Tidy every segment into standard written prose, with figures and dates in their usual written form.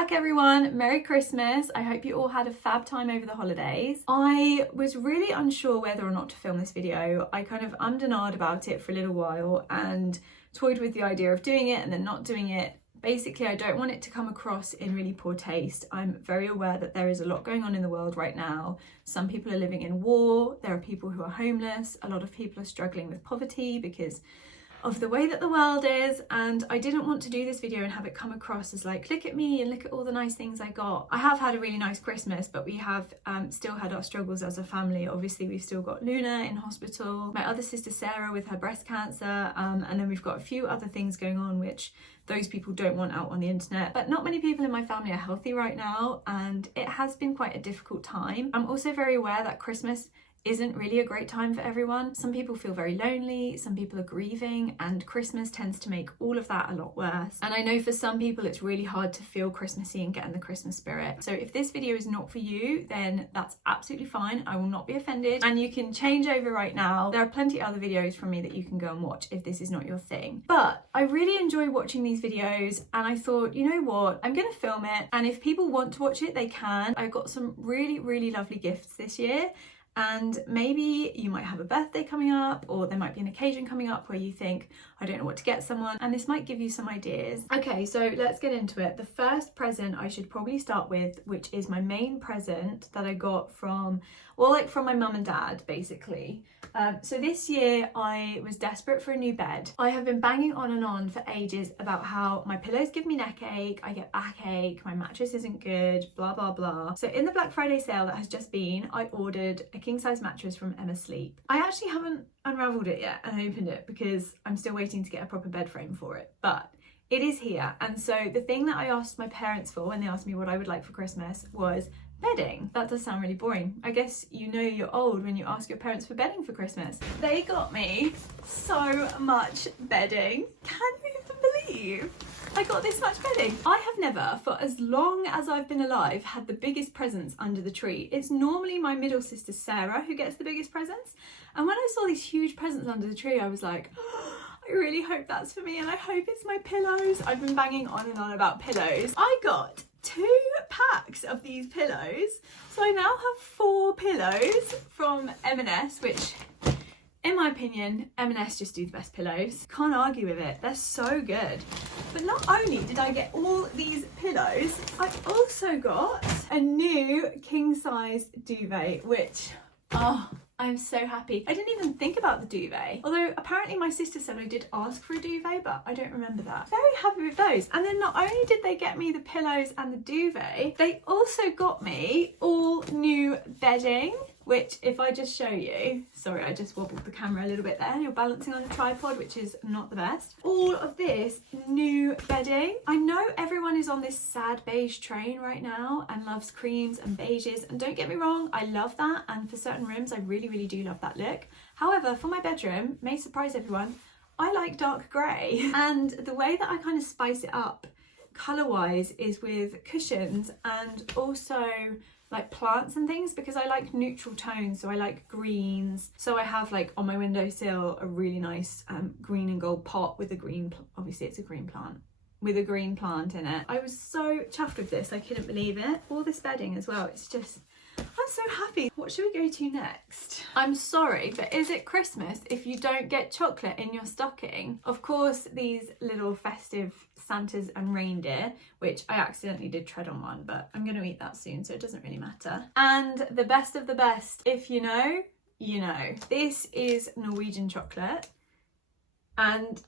back everyone, Merry Christmas. I hope you all had a fab time over the holidays. I was really unsure whether or not to film this video. I kind of ummed and ahed about it for a little while and toyed with the idea of doing it and then not doing it. Basically, I don't want it to come across in really poor taste. I'm very aware that there is a lot going on in the world right now. Some people are living in war, there are people who are homeless, a lot of people are struggling with poverty because of the way that the world is, and I didn't want to do this video and have it come across as like, look at me and look at all the nice things I got. I have had a really nice Christmas, but we have still had our struggles as a family. Obviously, we've still got Luna in hospital, my other sister Sarah with her breast cancer, and then we've got a few other things going on which those people don't want out on the internet. But not many people in my family are healthy right now, and it has been quite a difficult time. I'm also very aware that Christmas isn't really a great time for everyone. Some people feel very lonely, some people are grieving, and Christmas tends to make all of that a lot worse. And I know for some people it's really hard to feel Christmassy and get in the Christmas spirit. So if this video is not for you, then that's absolutely fine. I will not be offended, and you can change over right now. There are plenty of other videos from me that you can go and watch if this is not your thing. But I really enjoy watching these videos, and I thought, you know what, I'm gonna film it, and if people want to watch it, they can. I got some really lovely gifts this year. And maybe you might have a birthday coming up, or there might be an occasion coming up where you think, I don't know what to get someone, and this might give you some ideas. Okay, so let's get into it. The first present I should probably start with, which is my main present that I got from, well, like from my mum and dad, basically. So this year I was desperate for a new bed. I have been banging on and on for ages about how my pillows give me neck ache, I get backache, my mattress isn't good, blah blah blah. So in the Black Friday sale that has just been, I ordered a king size mattress from Emma Sleep. I actually haven't unraveled it yet and opened it because I'm still waiting to get a proper bed frame for it, but it is here. And so the thing that I asked my parents for when they asked me what I would like for Christmas was bedding. That does sound really boring. I guess you know you're old when you ask your parents for bedding for Christmas. They got me so much bedding. Can you even believe I got this much bedding? I have never, for as long as I've been alive, had the biggest presents under the tree. It's normally my middle sister Sarah who gets the biggest presents. And when I saw these huge presents under the tree, I was like, I really hope that's for me, and I hope it's my pillows. I've been banging on and on about pillows. I got 2 packs of these pillows, so I now have 4 pillows from M&S, which in my opinion, M&S just do the best pillows. Can't argue with it, they're so good. But not only did I get all these pillows, I also got a new king size duvet, which, oh, I'm so happy. I didn't even think about the duvet. Although apparently my sister said I did ask for a duvet, but I don't remember that. Very happy with those. And then not only did they get me the pillows and the duvet, they also got me all new bedding, which if I just show you, sorry, I just wobbled the camera a little bit there. You're balancing on a tripod, which is not the best. All of this new bedding. I know everyone is on this sad beige train right now and loves creams and beiges. And don't get me wrong, I love that. And for certain rooms, I really do love that look. However, for my bedroom, may surprise everyone, I like dark grey. And the way that I kind of spice it up colour-wise is with cushions and also like plants and things, because I like neutral tones, so I like greens. So I have like on my windowsill a really nice green and gold pot with a green, obviously it's a green plant, with a green plant in it. I was so chuffed with this, I couldn't believe it. All this bedding as well, it's just, I'm so happy. What should we go to next? I'm sorry, but is it Christmas if you don't get chocolate in your stocking? Of course, these little festive Santas and reindeer, which I accidentally did tread on one, but I'm going to eat that soon, so it doesn't really matter. And the best of the best, if you know, you know. This is Norwegian chocolate, and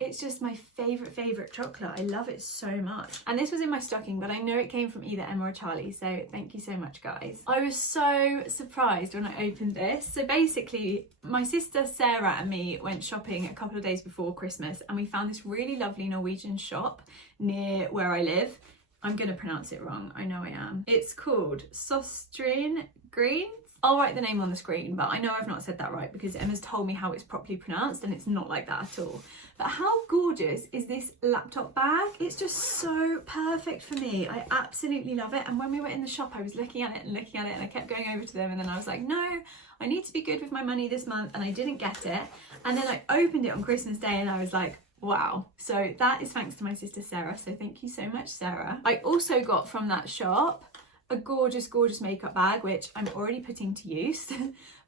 it's just my favourite chocolate. I love it so much. And this was in my stocking, but I know it came from either Emma or Charlie, so thank you so much, guys. I was so surprised when I opened this. So basically, my sister Sarah and me went shopping a couple of days before Christmas, and we found this really lovely Norwegian shop near where I live. I'm gonna pronounce it wrong, I know I am. It's called Søstrene Green. I'll write the name on the screen, but I know I've not said that right because Emma's told me how it's properly pronounced and it's not like that at all. But how gorgeous is this laptop bag? It's just so perfect for me. I absolutely love it. And when we were in the shop, I was looking at it and looking at it, and I kept going over to them, and then I was like, no, I need to be good with my money this month, and I didn't get it. And then I opened it on Christmas Day and I was like, Wow. So that is thanks to my sister Sarah, so thank you so much, Sarah. I also got from that shop a gorgeous makeup bag, which I'm already putting to use.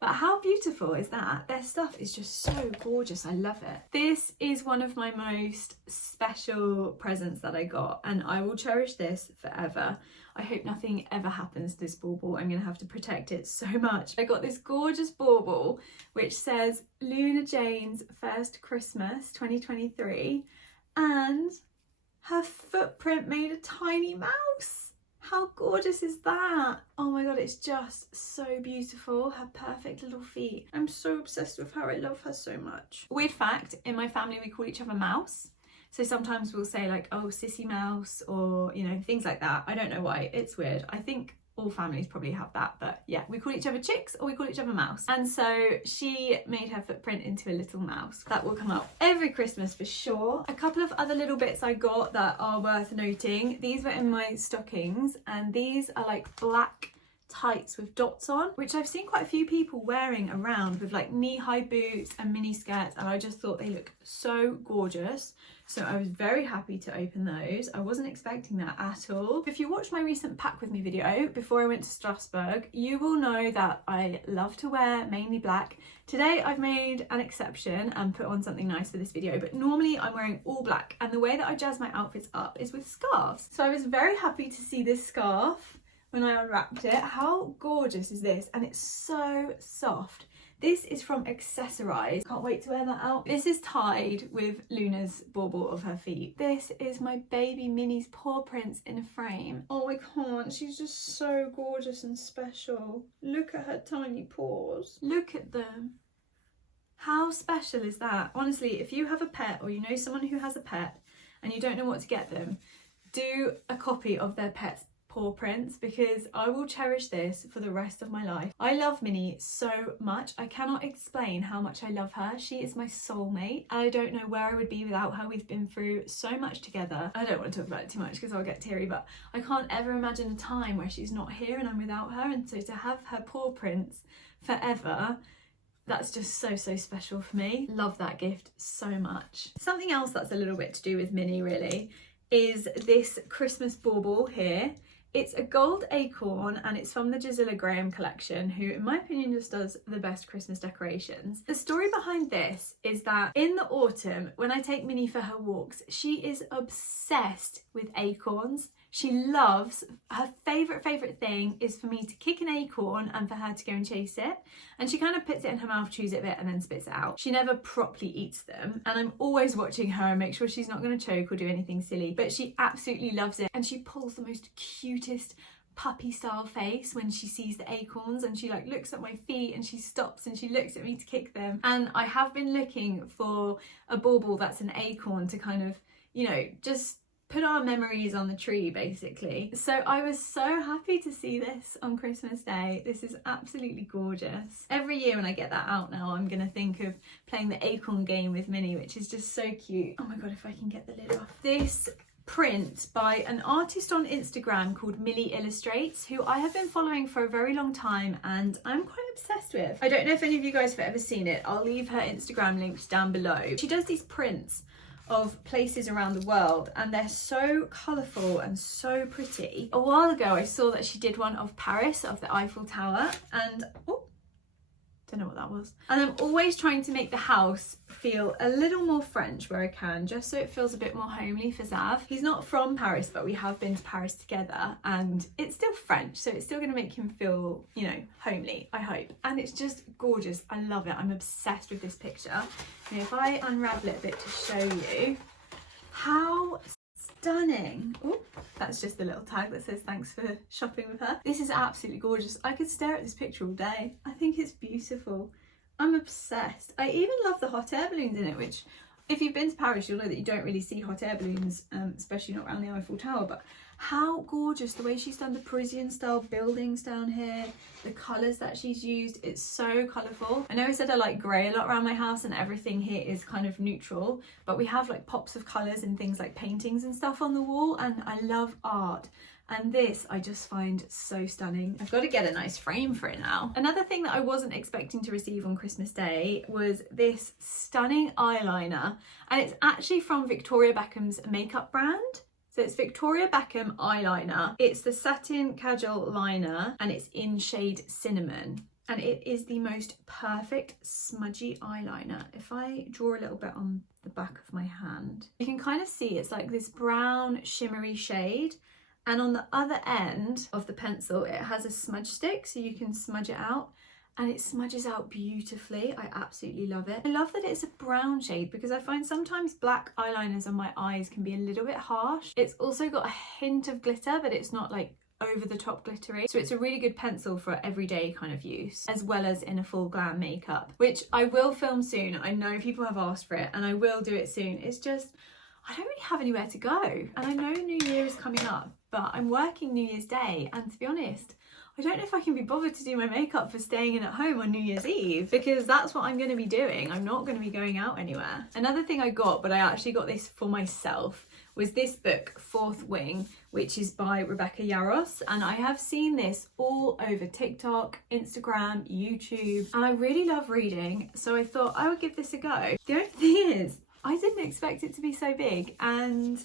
But how beautiful is that? Their stuff is just so gorgeous. I love it. This is one of my most special presents that I got, and I will cherish this forever. I hope nothing ever happens to this bauble. I'm gonna have to protect it so much. I got this gorgeous bauble which says Luna Jane's First Christmas 2023, and her footprint made a tiny mouse. How gorgeous is that? Oh my god, it's just so beautiful. Her perfect little feet. I'm so obsessed with her. I love her so much. Weird fact, in my family we call each other Mouse. So sometimes we'll say like, oh, sissy mouse, or, you know, things like that. I don't know why, it's weird. I think all families probably have that, but yeah, we call each other Chicks or we call each other Mouse. And so she made her footprint into a little mouse. That will come up every Christmas for sure. A couple of other little bits I got that are worth noting. These were in my stockings, and these are like black tights with dots on, which I've seen quite a few people wearing around with like knee-high boots and mini skirts, and I just thought they look so gorgeous. So I was very happy to open those. I wasn't expecting that at all. If you watched my recent pack with me video before I went to Strasbourg, you will know that I love to wear mainly black. Today I've made an exception and put on something nice for this video, but normally I'm wearing all black, and the way that I jazz my outfits up is with scarves. So I was very happy to see this scarf when I unwrapped it. How gorgeous is this? And it's so soft. This is from Accessorize. Can't wait to wear that out. This is tied with Luna's bauble of her feet. This is my baby Minnie's paw prints in a frame. Oh, I can't. She's just so gorgeous and special. Look at her tiny paws. Look at them. How special is that? Honestly, if you have a pet or you know someone who has a pet and you don't know what to get them, do a copy of their pet's paw prints, because I will cherish this for the rest of my life. I love Minnie so much. I cannot explain how much I love her. She is my soulmate. I don't know where I would be without her. We've been through so much together. I don't want to talk about it too much because I'll get teary, but I can't ever imagine a time where she's not here and I'm without her. And so to have her paw prints forever, that's just so special for me. Love that gift so much. Something else that's a little bit to do with Minnie really is this Christmas bauble here. It's a gold acorn and it's from the Gisela Graham collection, who in my opinion just does the best Christmas decorations. The story behind this is that in the autumn, when I take Minnie for her walks, she is obsessed with acorns. She loves, her favourite thing is for me to kick an acorn and for her to go and chase it. And she kind of puts it in her mouth, chews it a bit and then spits it out. She never properly eats them. And I'm always watching her and make sure she's not going to choke or do anything silly. But she absolutely loves it. And she pulls the most cutest puppy style face when she sees the acorns, and she like looks at my feet and she stops and she looks at me to kick them. And I have been looking for a bauble that's an acorn to kind of, you know, just put our memories on the tree basically. So I was so happy to see this on Christmas Day. This is absolutely gorgeous. Every year when I get that out now, I'm gonna think of playing the acorn game with Minnie, which is just so cute. Oh my god, if I can get the lid off. This print by an artist on Instagram called Millie Illustrates, who I have been following for a very long time and I'm quite obsessed with. I don't know if any of you guys have ever seen it. I'll leave her Instagram linked down below. She does these prints of places around the world and they're so colourful and so pretty. A while ago I saw that she did one of Paris, of the Eiffel Tower, and oh, don't know what that was. And I'm always trying to make the house feel a little more French where I can, just so it feels a bit more homely for Zav. He's not from Paris, but we have been to Paris together and it's still French, so it's still going to make him feel, you know, homely, I hope. And it's just gorgeous. I love it. I'm obsessed with this picture. And if I unravel it a bit to show you how stunning. Oh, that's just the little tag that says thanks for shopping with her. This is absolutely gorgeous. I could stare at this picture all day. I think it's beautiful. I'm obsessed. I even love the hot air balloons in it, which if you've been to Paris, you'll know that you don't really see hot air balloons, especially not around the Eiffel Tower, but How gorgeous, the way she's done the Parisian style buildings down here, the colours that she's used, it's so colourful. I know I said I like grey a lot around my house and everything here is kind of neutral, but we have like pops of colours and things like paintings and stuff on the wall, and I love art. And this I just find so stunning. I've got to get a nice frame for it now. Another thing that I wasn't expecting to receive on Christmas Day was this stunning eyeliner, and it's actually from Victoria Beckham's makeup brand. So it's Victoria Beckham eyeliner. It's the satin casual liner and it's in shade Cinnamon. And it is the most perfect smudgy eyeliner. If I draw a little bit on the back of my hand, you can kind of see it's like this brown shimmery shade. And on the other end of the pencil, it has a smudge stick so you can smudge it out. And it smudges out beautifully. I absolutely love it. I love that it's a brown shade because I find sometimes black eyeliners on my eyes can be a little bit harsh. It's also got a hint of glitter, but it's not like over the top glittery. So it's a really good pencil for everyday kind of use, as well as in a full glam makeup, which I will film soon. I know people have asked for it and I will do it soon. It's just, I don't really have anywhere to go. And I know New Year is coming up, but I'm working New Year's Day. And to be honest, I don't know if I can be bothered to do my makeup for staying in at home on New Year's Eve, because that's what I'm going to be doing. I'm not going to be going out anywhere. Another thing I got, but I actually got this for myself, was this book, Fourth Wing, which is by Rebecca Yarros. And I have seen this all over TikTok, Instagram, YouTube, and I really love reading. So I thought I would give this a go. The only thing is, I didn't expect it to be so big, and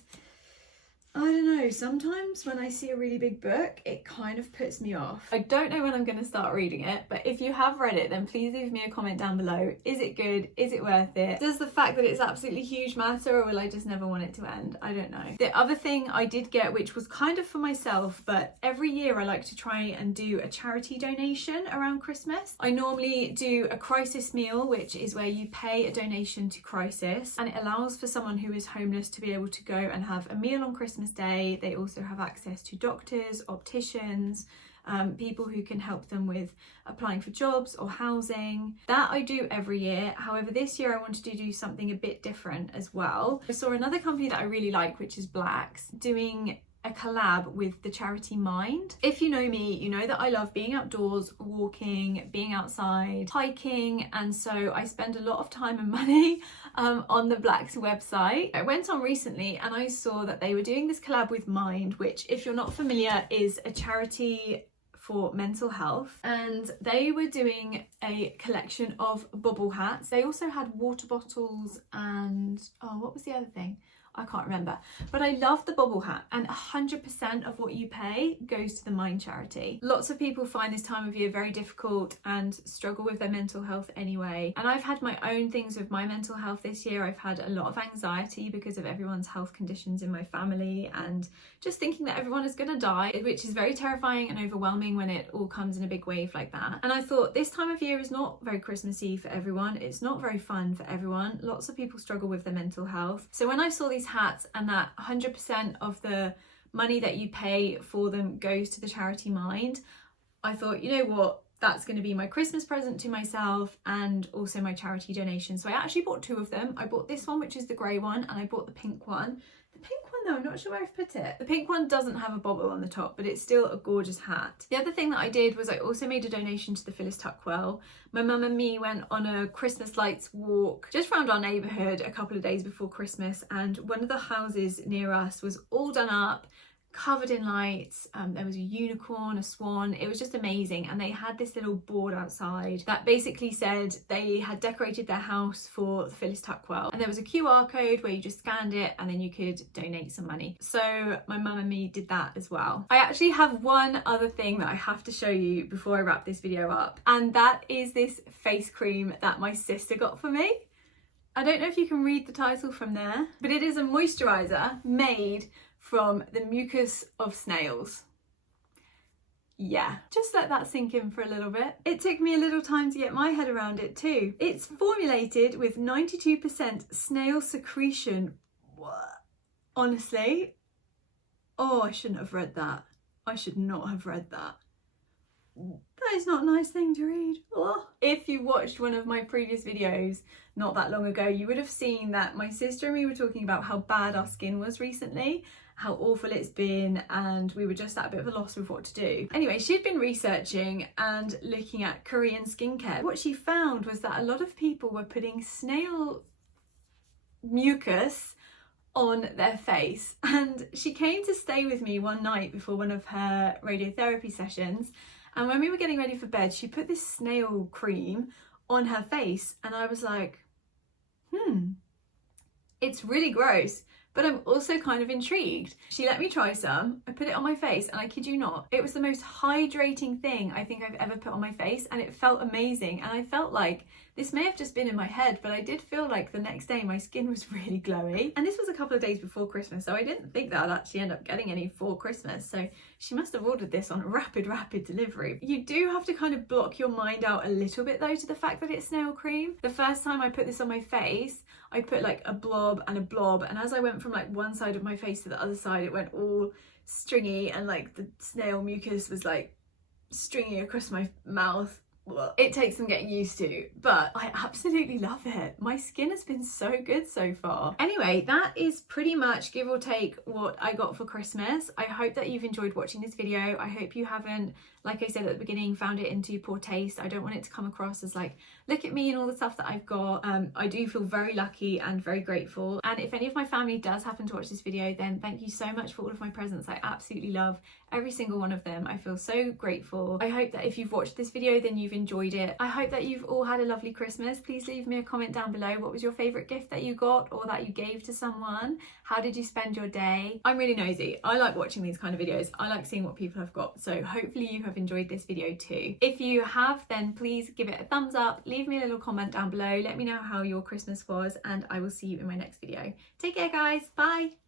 I don't know, sometimes when I see a really big book, it kind of puts me off. I don't know when I'm going to start reading it, but if you have read it, then please leave me a comment down below. Is it good? Is it worth it? Does the fact that it's absolutely huge matter, or will I just never want it to end? I don't know. The other thing I did get, which was kind of for myself, but every year I like to try and do a charity donation around Christmas. I normally do a crisis meal, which is where you pay a donation to Crisis, and it allows for someone who is homeless to be able to go and have a meal on Christmas Day. They also have access to doctors, opticians, people who can help them with applying for jobs or housing. That I do every year. However, this year I wanted to do something a bit different as well. I saw another company that I really like, which is Black's, doing a collab with the charity Mind. If you know me, you know that I love being outdoors, walking, being outside, hiking, and so I spend a lot of time and money on the Black's website. I went on recently and I saw that they were doing this collab with Mind, which, if you're not familiar, is a charity for mental health, and they were doing a collection of bubble hats. They also had water bottles and, oh, what was the other thing? I can't remember, but I love the bubble hat, and 100% of what you pay goes to the Mind charity. Lots of people find this time of year very difficult and struggle with their mental health anyway, and I've had my own things with my mental health this year. I've had a lot of anxiety because of everyone's health conditions in my family, and just thinking that everyone is going to die, which is very terrifying and overwhelming when it all comes in a big wave like that. And I thought this time of year is not very Christmassy for everyone. It's not very fun for everyone. Lots of people struggle with their mental health. So when I saw these hats and that 100% of the money that you pay for them goes to the charity Mind, I thought, you know what, that's going to be my Christmas present to myself and also my charity donation. So I actually bought two of them. I bought this one, which is the grey one, and I bought the pink one. The pink one though, I'm not sure where I've put it. The pink one doesn't have a bobble on the top, but it's still a gorgeous hat. The other thing that I did was I also made a donation to the Phyllis Tuckwell. My mum and me went on a Christmas lights walk just around our neighbourhood a couple of days before Christmas, and one of the houses near us was all done up, covered in lights. There was a unicorn, a swan. It was just amazing, and they had this little board outside that basically said they had decorated their house for the Phyllis Tuckwell, and there was a QR code where you just scanned it and then you could donate some money. So my mum and me did that as well. I actually have one other thing that I have to show you before I wrap this video up, and that is this face cream that my sister got for me. I don't know if you can read the title from there, but it is a moisturiser made from the mucus of snails. Yeah, just let that sink in for a little bit. It took me a little time to get my head around it too. It's formulated with 92% snail secretion. What? Honestly, oh, I shouldn't have read that. I should not have read that. That is not a nice thing to read. Oh. If you watched one of my previous videos not that long ago, you would have seen that my sister and me were talking about how bad our skin was recently, how awful it's been, and we were just at a bit of a loss with what to do. Anyway, she'd been researching and looking at Korean skincare. What she found was that a lot of people were putting snail mucus on their face, and she came to stay with me one night before one of her radiotherapy sessions, and when we were getting ready for bed, she put this snail cream on her face, and I was like, it's really gross, but I'm also kind of intrigued. She let me try some. I put it on my face, and I kid you not, it was the most hydrating thing I think I've ever put on my face, and it felt amazing. And I felt like this may have just been in my head, but I did feel like the next day my skin was really glowy. And this was a couple of days before Christmas, so I didn't think that I'd actually end up getting any for Christmas. So she must have ordered this on rapid delivery. You do have to kind of block your mind out a little bit though to the fact that it's snail cream. The first time I put this on my face, I put like a blob and a blob, and as I went from like one side of my face to the other side, it went all stringy, and like the snail mucus was like stringy across my mouth. It takes some getting used to, but I absolutely love it. My skin has been so good so far. Anyway, that is pretty much, give or take, what I got for Christmas. I hope that you've enjoyed watching this video. I hope you haven't, like I said at the beginning, found it in too poor taste. I don't want it to come across as like, look at me and all the stuff that I've got. I do feel very lucky and very grateful. And if any of my family does happen to watch this video, then thank you so much for all of my presents. I absolutely love every single one of them. I feel so grateful. I hope that if you've watched this video, then you've enjoyed it. I hope that you've all had a lovely Christmas. Please leave me a comment down below. What was your favourite gift that you got or that you gave to someone? How did you spend your day? I'm really nosy. I like watching these kind of videos. I like seeing what people have got. So hopefully you have enjoyed this video too. If you have, then please give it a thumbs up. Leave me a little comment down below. Let me know how your Christmas was, and I will see you in my next video. Take care, guys. Bye.